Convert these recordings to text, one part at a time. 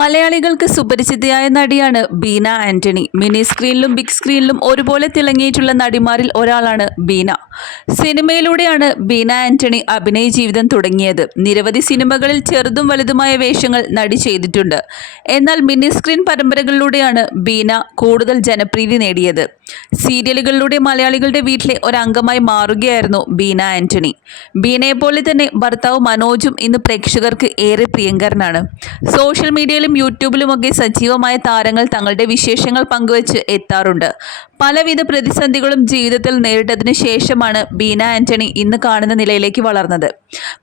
മലയാളികൾക്ക് സുപരിചിതയായ നടിയാണ് ബീന ആന്റണി. മിനി സ്ക്രീനിലും ബിഗ് സ്ക്രീനിലും ഒരുപോലെ തിളങ്ങിയിട്ടുള്ള നടിമാരിൽ ഒരാളാണ് ബീന. സിനിമയിലൂടെയാണ് ബീന ആന്റണി അഭിനയ ജീവിതം തുടങ്ങിയത്. നിരവധി സിനിമകളിൽ ചെറുതും വലുതുമായ വേഷങ്ങൾ നടി ചെയ്തിട്ടുണ്ട്. എന്നാൽ മിനി സ്ക്രീൻ പരമ്പരകളിലൂടെയാണ് ബീന കൂടുതൽ ജനപ്രീതി നേടിയത്. സീരിയലുകളിലൂടെ മലയാളികളുടെ വീട്ടിലെ ഒരംഗമായി മാറുകയായിരുന്നു ബീന ആന്റണി. ബീനയെ പോലെ തന്നെ ഭർത്താവ് മനോജും ഇന്ന് പ്രേക്ഷകർക്ക് ഏറെ പ്രിയങ്കരനാണ്. സോഷ്യൽ മീഡിയയിലും യൂട്യൂബിലുമൊക്കെ സജീവമായ താരങ്ങൾ തങ്ങളുടെ വിശേഷങ്ങൾ പങ്കുവച്ച് എത്താറുണ്ട്. പലവിധ പ്രതിസന്ധികളും ജീവിതത്തിൽ നേരിട്ടതിന് ശേഷമാണ് ബീന ആന്റണി ഇന്ന് കാണുന്ന നിലയിലേക്ക് വളർന്നത്.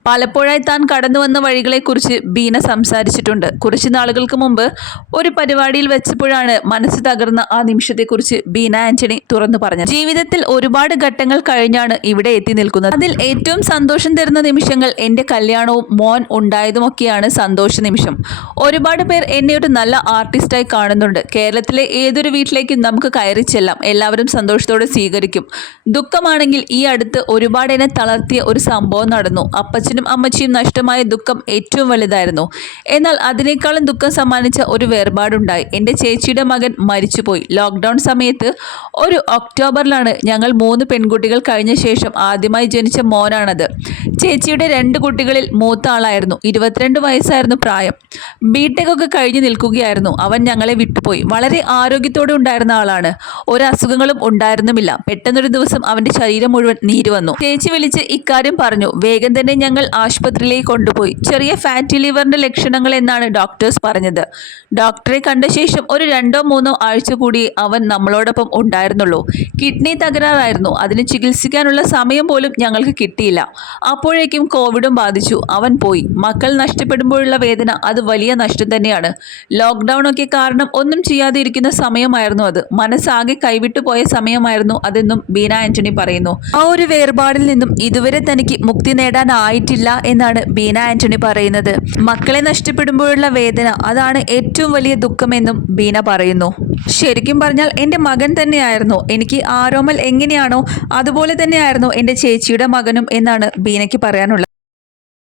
പലപ്പോഴായി താൻ കടന്നു വന്ന വഴികളെക്കുറിച്ച് ബീന സംസാരിച്ചിട്ടുണ്ട്. കുറച്ച് നാളുകൾക്ക് മുമ്പ് ഒരു പരിപാടിയിൽ വെച്ചപ്പോഴാണ് മനസ്സ് തകർന്ന ആ നിമിഷത്തെക്കുറിച്ച് ബീന ആന്റണി തുറന്നു പറഞ്ഞത്. ജീവിതത്തിൽ ഒരുപാട് ഘട്ടങ്ങൾ കഴിഞ്ഞാണ് ഇവിടെ എത്തി നിൽക്കുന്നത്. അതിൽ ഏറ്റവും സന്തോഷം തരുന്ന നിമിഷങ്ങൾ എന്റെ കല്യാണവും മോൻ ഉണ്ടായതുമൊക്കെയാണ് സന്തോഷ നിമിഷം. ഒരുപാട് പേർ എന്നെ ഒരു നല്ല ആർട്ടിസ്റ്റായി കാണുന്നുണ്ട്. കേരളത്തിലെ ഏതൊരു വീട്ടിലേക്കും നമുക്ക് കയറി ചെല്ലാം. എല്ലാവരും സന്തോഷത്തോടെ സ്വീകരിക്കും. ദുഃഖമാണെങ്കിൽ ഈ അടുത്ത് ഒരുപാട് എന്നെ തളർത്തിയ ഒരു സംഭവം നടന്നു. അപ്പച്ചനും അമ്മച്ചിയും നഷ്ടമായ ദുഃഖം ഏറ്റവും വലുതായിരുന്നു. എന്നാൽ അതിനേക്കാളും ദുഃഖം സമ്മാനിച്ച ഒരു വേർപാടുണ്ടായി. എന്റെ ചേച്ചിയുടെ മകൻ മരിച്ചുപോയി. ലോക്ക്ഡൗൺ സമയത്ത് ഒരു ഒക്ടോബറിലാണ് ഞങ്ങൾ മൂന്ന് പെൺകുട്ടികൾ കഴിഞ്ഞ ശേഷം ആദ്യമായി ജനിച്ച മോനാണത്. ചേച്ചിയുടെ രണ്ട് കുട്ടികളിൽ മൂത്ത ആളായിരുന്നു. ഇരുപത്തിരണ്ട് വയസ്സായിരുന്നു പ്രായം. ബിടെക് ഒക്കെ കഴിഞ്ഞ് നിൽക്കുകയായിരുന്നു. അവൻ ഞങ്ങളെ വിട്ടുപോയി. വളരെ ആരോഗ്യത്തോടെ ഉണ്ടായിരുന്ന ആളാണ്. ഒരു അസുഖങ്ങളും ഉണ്ടായിരുന്നുമില്ല. പെട്ടെന്നൊരു ദിവസം അവന്റെ ശരീരം മുഴുവൻ നീര് വന്നു. ചേച്ചി വിളിച്ച് ഇക്കാര്യം പറഞ്ഞു. വേഗം തന്നെ ഞങ്ങൾ ആശുപത്രിയിലേക്ക് കൊണ്ടുപോയി. ചെറിയ ഫാറ്റി ലിവറിന്റെ ലക്ഷണങ്ങൾ എന്നാണ് ഡോക്ടേഴ്സ് പറഞ്ഞത്. ഡോക്ടറെ കണ്ട ശേഷം ഒരു രണ്ടോ മൂന്നോ ആഴ്ച കൂടി അവൻ നമ്മളോടൊപ്പം ഉണ്ടായിരുന്നുള്ളൂ. കിഡ്നി തകരാറായിരുന്നു. അതിന് ചികിത്സിക്കാനുള്ള സമയം പോലും ഞങ്ങൾക്ക് കിട്ടിയില്ല. അപ്പോഴേക്കും കോവിഡും ബാധിച്ചു. അവൻ പോയി. മക്കൾ നഷ്ടപ്പെടുമ്പോഴുള്ള വേദന അത് വലിയ നഷ്ടം തന്നെയാണ്. ലോക്ക്ഡൗൺ ഒക്കെ കാരണം ഒന്നും ചെയ്യാതെ ഇരിക്കുന്ന സമയമായിരുന്നു അത്. മനസ്സാകെ കൈവിട്ടു പോയ സമയമായിരുന്നു അതെന്നും ബീന ആന്റണി പറയുന്നു. ആ ഒരു വേർപാടിൽ നിന്നും ഇതുവരെ തനിക്ക് മുക്തി നേടാനായിട്ടില്ല എന്നാണ് ബീന ആന്റണി പറയുന്നത്. മക്കളെ നഷ്ടപ്പെടുമ്പോഴുള്ള വേദന അതാണ് ഏറ്റവും വലിയ ദുഃഖമെന്നും ബീന പറയുന്നു. ശരിക്കും പറഞ്ഞാൽ എന്റെ മകൻ തന്നെയായിരുന്നു. എനിക്ക് ആരോമൽ എങ്ങനെയാണോ അതുപോലെ തന്നെയായിരുന്നു എന്റെ ചേച്ചിയുടെ മകനും എന്നാണ് ബീനയ്ക്ക് പറയാനുള്ളത്.